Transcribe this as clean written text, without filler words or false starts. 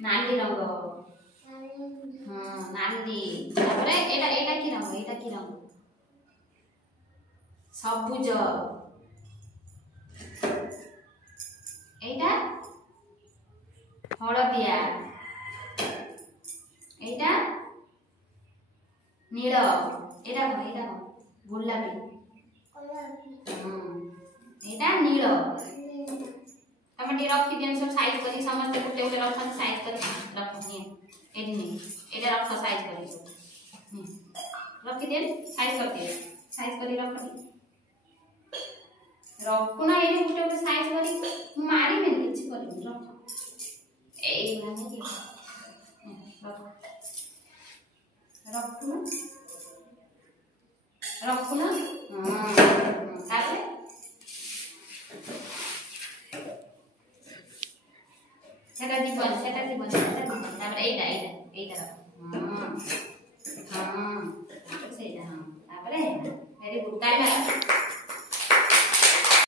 नाली रंग नाली तापर एटा की रंग सबुज एटा हलदिया एटा नील एटा गुलाबी एटा नील तुम टे रखी दियो सब साइज करी समस्त गोटे गोटे रख साइज कर रख एटा रख साइज करी रखी दे साइज कर दिए साइज करी रख रखुना ये गोटे गोटे साइज करी मारी में किछ करी रख ए माने कि रखुना तापर सेटा जीवन तापर एटा रख हां सेटा तापर वेरी गुड टाइम